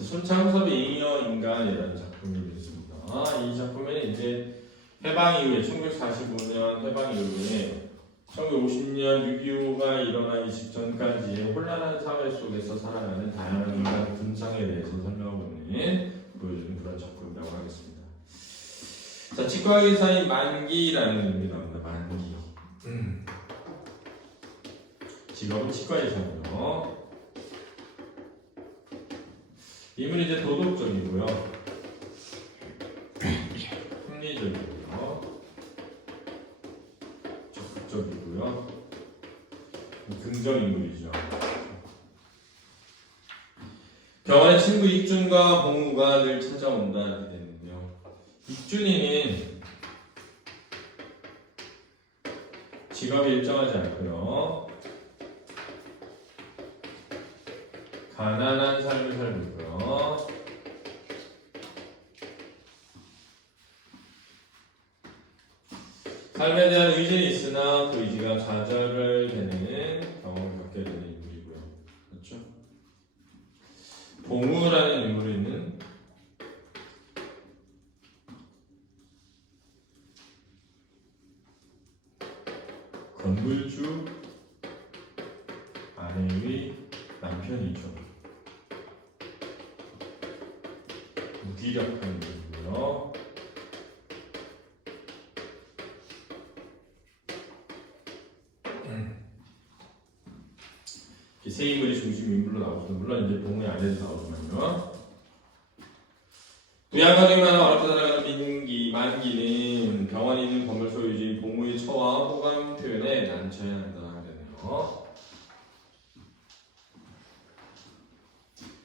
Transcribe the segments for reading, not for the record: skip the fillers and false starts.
손창섭의 잉여 인간이라는 작품이 있습니다. 이 작품에는 이제 해방 이후에 1945년 해방 이후에 1950년 6.25가 일어나기 직전까지의 혼란한 사회 속에서 살아가는 다양한 인간 군상에 대해서 설명하고 있는 보여주는 그런 작품이라고 하겠습니다. 자, 치과 의사의 만기라는 의미 나옵니다. 만기. 직업은 치과 의사고요. 인물이 이제 도덕적이고요, 합리적이고요, 적극적이고요, 긍정 인물이죠. 병원에 친구 익준과 봉우가 늘 찾아온다 이렇게 되는데요. 익준이는 직업이 일정하지 않고요, 가난한 삶을 살고 있고요. 삶에 대한 의지는 있으나 그 의지가 좌절되는 경험을 겪게 되는 인물이고요. 그렇죠? 봉우라는 인물은 건물주 아내의 남편이죠. 무기력한 인물이고요. 세 인물이 중심 인물로 나오죠. 물론 이제 봉우의 아내도 나오지만요. 부양가족이 많아 어렵게 살아가는 만기는 병원에 있는 건물 소유주인 봉우의 처와 호감 표현에 난처해야 한다 그러네요.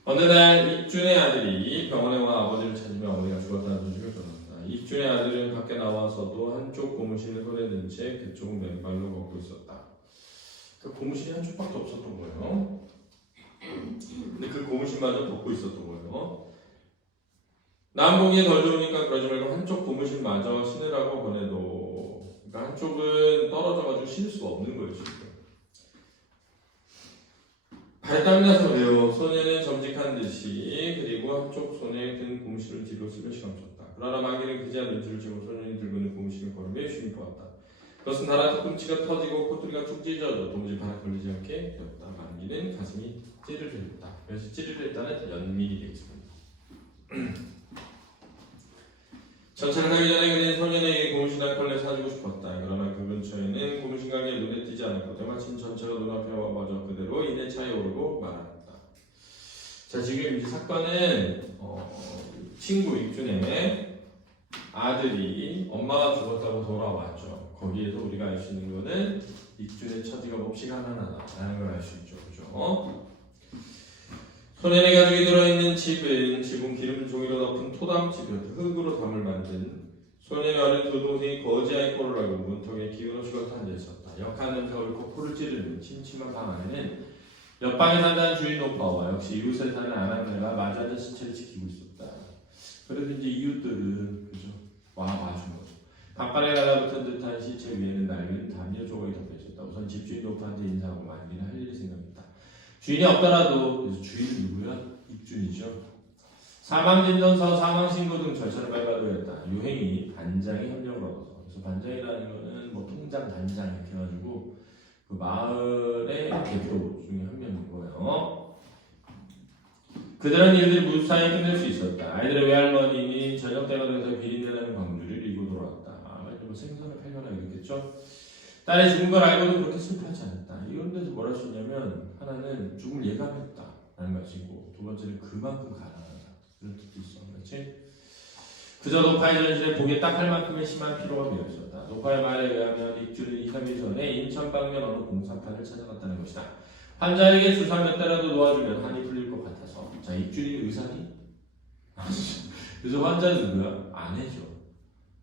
어느 날 익준의 아들이 병원에 와 아버지를 찾으며 어머니가 죽었다는 소식을 전합니다. 익준의 아들은 밖에 나와서도 한쪽 고무신을 손에 든 채 그쪽은 맨발로 걷고 있었다. 그 고무신이 한쪽밖에 없었던 거예요. 근데 그 고무신마저 걷고 있었던 거예요. 남봉이 덜 좋으니까 그러지 말고 한쪽 고무신마저 신으라고 보내도, 그러니까 한쪽은 떨어져가지고 신을 수가 없는 거예요 지금. 발땀이 나서 그래요. 소녀는 점직한 듯이, 그리고 한쪽 손에 든 고무신을 뒤로 쓰며 시감쳤다. 그러나 만기는 그제야 눈치를 채고 소년이 들고 있는 고무신을 걸으며 쉼이 보았다. 그것은 나라 뒤꿈치가 터지고 코뚜리가 쭉 찢어져 도무지 발에 걸리지 않게 되었다. 만기는 가슴이 찌르르했다. 그래서 찌르르했다는 연민이 되겠습니다. 전차를 가기 전에 그는 소년에게 고무신 한 켤레 사주고 싶었다. 그러나 그 근처에는 고무신 가게가 눈에 띄지 않았고 때마침 전차가 눈앞에 와마저 그대로 이내 차에 오르고 말았다. 자, 지금 이제 사건은 친구 익준의 아들이 엄마가 죽었다고 돌아왔죠. 거기에서 우리가 알 수 있는 거는 익준의 처지가 몹시 가난하다라는 걸 알 수 있죠. 그죠? 소년의 가족이 들어있는 집은 기름 종이로 덮은 토담집이었다. 흙으로 담을 만든 소년의 어린 두 동생이 거지아이 꼴을 하고 문턱에 기운없이 앉아있었다. 역한 냄새가 옳고 코를 찌르는 침침한 방 안에는 옆방에 산다는 주인 오빠와 역시 이웃에 사는 아낙네가 마주 앉아 시체를 지키고 있었다. 그래도 이제 이웃들은 그죠? 와 봐준 거죠. 방바닥에 달라붙은 듯한 시체 위에는 낡은 담요 조각이 덮여있었다. 우선 집주인 오빠한테 인사하고 만기는 할 일이 생각했다. 주인이 없더라도, 그래서 주인이 누구야? 익준이죠. 사망진전서, 사망신고 등 절차를 밟아도 했다. 유행이 반장이 협력을 얻어서. 그래서 반장이라는 거는 뭐 통장 단장 이렇게 해가지고 그 마을의 대표 중에 한 명인 거예요. 그들은 일들을 무사히 끝낼 수 있었다. 아이들의 외할머니는 저녁 때가 돼서 비린내나는 광주를 이고 돌아왔다. 뭐 생선을 팔거나 이랬겠죠. 딸이 죽은 걸 알고도 그렇게 슬퍼하지 않았다. 이런 데서 뭘 할 수 있냐면, 하나는 죽음을 예감했다라는 것이고, 두 번째는 그만큼 가난하다. 이런 뜻도 있어. 그렇지? 그저 노파의 전신에 보기에 딱 할 만큼의 심한 피로가 되어 있었다. 노파의 말에 의하면 익준은 2-3일 전에 인천 방면 어느 공사판을 찾아갔다는 것이다. 환자에게 주사 몇 달이라도 놓아주면 한이 풀릴 것 같아서. 자, 익준이 의사니? 그래서 환자는 누구야? 아내죠.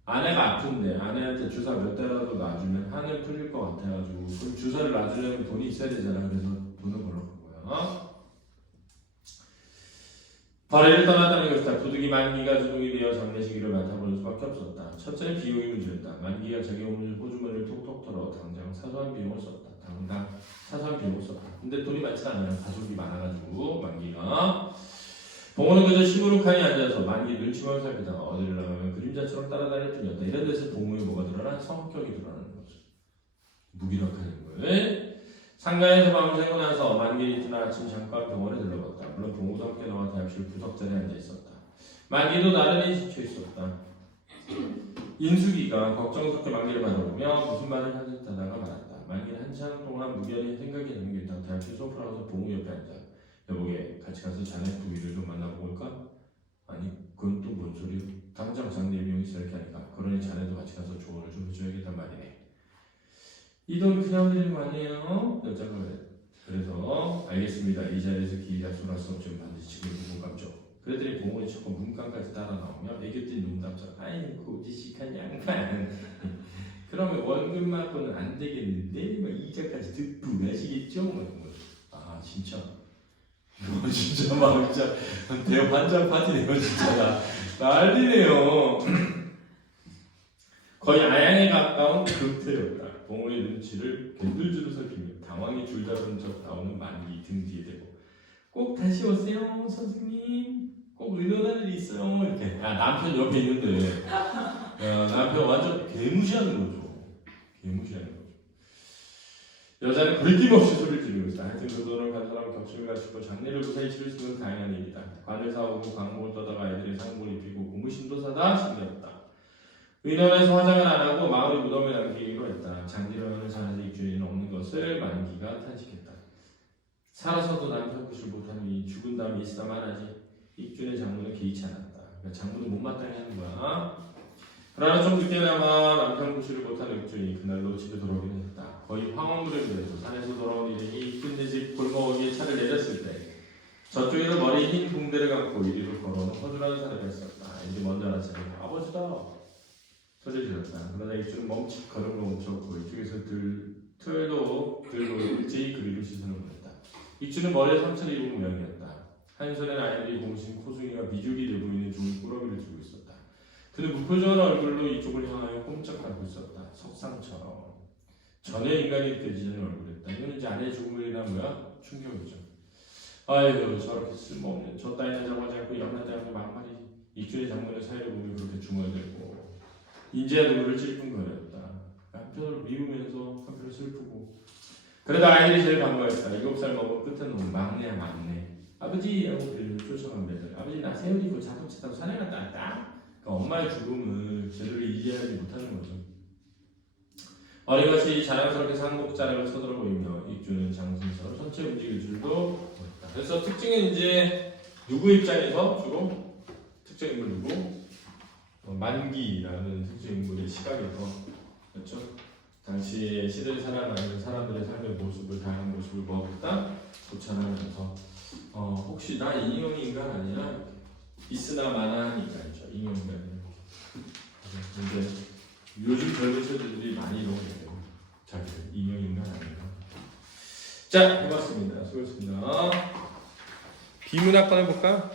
아내가 아픈데 아내한테 주사 몇 달이라도 놔주면 한을 풀릴 것 같아가지고, 그럼 주사를 놔주려면 돈이 있어야 되잖아. 그래서 돈을 벌러 간 거야. 거래를 떠났다는 것이다. 부득이 만기가 주동이 되어 장례식을 맡아보는 수밖에 없었다. 첫째는 비용이 문제였다. 만기가 자기 호주머니를 톡톡 털어 당장 사소한 비용을 썼다. 근데 돈이 많지 않아요. 가족이 많아가지고 만기가. 봉우는 그저 시무룩하니 앉아서 만기 눈치 보며 살피다가 어디를 나가면 그림자처럼 따라다닐 뿐이었다. 이런 데서 봉우의 뭐가 드러나? 성격이 드러나는 거죠. 무기력한 인물. 상가에서 밤을 새고 나서 만기는 이튿날 아침 잠깐 병원에 들러갔다. 물론 봉우도 함께 나와 대합실 구석 자리에 앉아 있었다. 만기도 나란히 지쳐 있었다. 인숙이가 걱정스럽게 만기를 바라보며 무슨 말을 하듯 하다가 말았다. 만기는 한참 동안 무견히 생각이 드는 게 있다가 대합실 소파에 가서 봉우 옆에 앉아. 여보게 같이 가서 자네 부위를 좀 만나보고 올까? 아니 그건 또 뭔 소리야? 당장 장례 비용이 있어 이렇게 하니까 그러니 자네도 같이 가서 조언을 좀 해줘야겠단 말이네. 이 돈 그냥 드리는 거 아니에요? 여자가 그래서 알겠습니다. 이 자리에서 기회가 쏟아서 좀 반드시 지금 눈 감죠. 그랬더니 봉원이 자꾸 문간까지 따라 나오며 애교띤 농담처럼 아이고 지식한 양반 그러면 월급만큼은 안 되겠는데 막 이자까지 득부 가시겠죠? 아 진짜 진짜 막 진짜 대환장 파티네요 진짜 난리네요. 거의 아양에 가까운 급태였다. 봉우의 눈치를 겐들주로 살피며 당황히 줄다른 적 나오는 만기 등 뒤에 대고 꼭 다시 오세요 선생님 꼭 의논할 일 있어요 이렇게. 야 남편 옆에 있는데 야, 남편 완전 개무시하는 거죠. 개무시하는 거죠. 여자는 걸림없이 소리를 지르고 있다. 하여튼 그 돈을 간 사람은 격식을 갖추고 장례를 무사히 치를 수 있는 다양한 일이다. 관을 사오고 강목을 떠다가 아이들의 상복을 입히고 고무신도 사다 신겼다. 의논해서 화장을 안 하고 마을의 무덤에 남기기로 했다. 장례를 잘하는 입주인은 없는 것을 만기가 탄식했다. 살아서도 남편 구실 못하니 죽은 다음에 있으다 말하지. 입주인의 장모는 개의치 않았다. 그러니까 장모는 못마땅해 하는 거야. 그러나 좀 늦게나마 남편 구실을 못하는 입주인이 그날로 집에 돌아오기는 했다. 거의 황혼무렵이 돼서 산에서 돌아온 일행이 끝내 집 골목에 차를 내렸을 때 저쪽에서 머리에 흰 붕대를 감고 이리로 걸어오는 허술한 사람이 있었다. 이제 먼저 알았으니 아버지다 소리를 질렀다. 그러나 입주는 멈칫 걸음을 멈췄고 이쪽에서 틀도 들고 일제히 그리로 시선을 보냈다. 입주는 머리에 상처를 입은 모양이었다. 한 손엔 아이들이 공신 코숭이가 미주리 돼 보이는 좋은 꾸러미를 들고 있었다. 그는 무표정한 얼굴로 이쪽을 향하여 꼼짝하고 있었다. 석상처럼 전혀 인간이 느껴지는 얼굴이었다. 이건 이제 아내의 죽음이나 뭐야? 충격이죠. 아이고 저렇게 쓸모없는 저 따위나 잡아지 않고 영하지 않고 막말이지. 입주의 장모의 사이를 보며 그렇게 중얼대고 인지의 눈물을 찔끔거렸다. 한편으로 미우면서 한편으로 슬프고. 그러다 아이들이 제일 반가웠다. 7살 먹은 끝은 놈 막내야 막내. 아버지 하고 그를 쫓아간 배들. 아버지 나 세월이 고 자동차 타고 산에 갔다 왔다. 그러니까 엄마의 죽음을 제대로 이해하지 못하는 거죠. 어린것이 자랑스럽게 상복자락을 쳐들어 보이며 입주는 장승처럼 전체 움직일 줄도 모른다. 그래서 특징은 이제 누구 입장에서 주로 특정 인물 누구? 만기라는 특정 인물의 시각에서 그렇죠? 당시의 시대를 살아가는 사람들의 삶의 모습을 다양한 모습을 모아보다 고찰하면서 혹시 나 인형 인간 아니야? 있으나 마나한 인간이죠. 인형 인간이요. 근데 요즘 젊은 세대들이 많이 이런 거예요. 자기 인형 인간 아닌가? 자, 해봤습니다. 수고했습니다. 비문학과 해볼까?